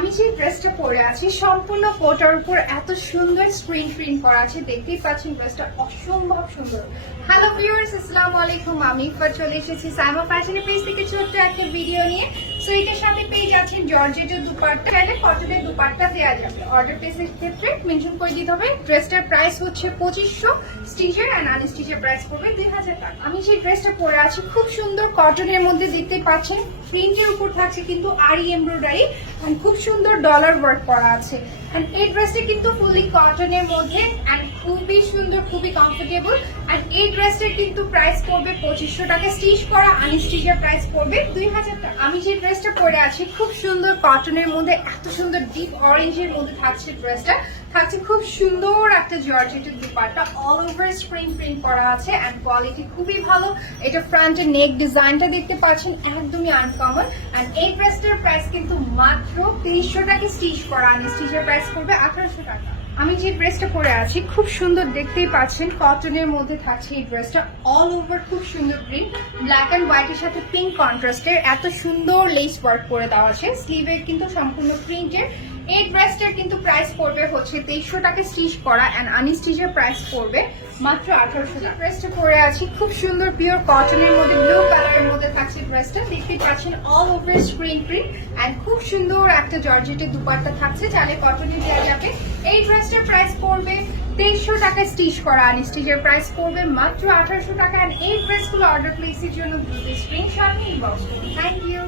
আমি যে ড্রেসটা পরে আছি, সম্পূর্ণ কোটার উপর এত সুন্দর স্ক্রিন প্রিন্ট করা আছে, দেখতেই পাচ্ছেন ড্রেসটা অসম্ভব সুন্দর। হ্যালো ভিউয়ার্স আসসালামু আলাইকুম, আমি চলে এসেছি। সাইমা ফ্যাশনের পেজ থেকে ছোট্ট একটা ভিডিও নিয়ে। সো সাথে পেয়ে যাচ্ছেন জর্জেটের দুপাট্টা। চাইলে কটনের দুপাট্টা দেওয়া যাবে। অর্ডার প্লেসের ক্ষেত্রে মেনশন করে দিতে হবে ড্রেসটার প্রাইস হচ্ছে পঁচিশশো। স্টিচের অ্যান্ড আনস্টিচের প্রাইস পড়বে দুই হাজার টাকা। আমি সেই ড্রেসটা পরে আছি। খুব সুন্দর কটনের মধ্যে দেখতে পাচ্ছেন। প্রিন্টের উপর থাকছে কিন্তু আরি এমব্রয়ডারি and খুব সুন্দর ডলার ওয়ার্ক করা আছে। এন্ড এই ড্রেসটা কিন্তু ফুলি কটনের মধ্যে এন্ড খুবই সুন্দর, খুবই কমফোর্টেবল এন্ড এই ড্রেসটার কিন্তু প্রাইস পড়বে পঁচিশশো টাকা। স্টিচ করা আনস্টিচের প্রাইস পড়বে দুই হাজার আমি যে ড্রেসটা পরে আছি, খুব সুন্দর কটনের মধ্যে, এত সুন্দর ডিপ অরেঞ্জের মধ্যে থাকছে ড্রেসটা থাকছে খুব সুন্দর একটা জর্জেটের dupatta. All over screen print করা আছে এন্ড কোয়ালিটি খুবই ভালো। এটা ফ্রন্টের নেক ডিজাইনটা দেখতে পাচ্ছেন, একদমই আনকমন এন্ড এই ড্রেসটার প্রাইস কিন্তু মাত্র তেইশশো টাকা। স্টিচ করা আর স্টিচের প্রাইস পড়বে আঠারোশো টাকা আমি যে ড্রেসটা পরে আছি, খুব সুন্দর দেখতেই পাচ্ছেন, কটনের মধ্যে থাকছে এই ড্রেসটা অল ওভার খুব সুন্দর প্রিন্ট ব্ল্যাক অ্যান্ড হোয়াইটের সাথে পিঙ্ক কন্ট্রাস্টের এত সুন্দর লেস ওয়ার্ক করে দেওয়া আছে স্লিভের কিন্তু সম্পূর্ণ প্রিন্টের এই ড্রেসটার কিন্তু প্রাইস পড়বে হচ্ছে তেইশশো টাকা স্টিচ করা অ্যান্ড আনস্টিচের প্রাইস পড়বে মাত্র আঠারোশো টাকা। ড্রেসটা পরে আছি, খুব সুন্দর পিওর কটনের মধ্যে ব্লু কালারের মধ্যে থাকছে ড্রেসটা দেখতে পাচ্ছেন all over screen print and খুব সুন্দর একটা জর্জেটের দুপাট্টা থাকছে, চালে কটনে দেওয়া যাবে। এই ড্রেসটার প্রাইস পড়বে তেইশশো টাকা স্টিচ করা। আনস্টিচের প্রাইস পড়বে মাত্র আঠারোশো টাকা। অ্যান্ড এই ড্রেসগুলো অর্ডার প্লেসের জন্য দ্রুত স্ক্রিনশট নিয়ে বক্স থ্যাংক ইউ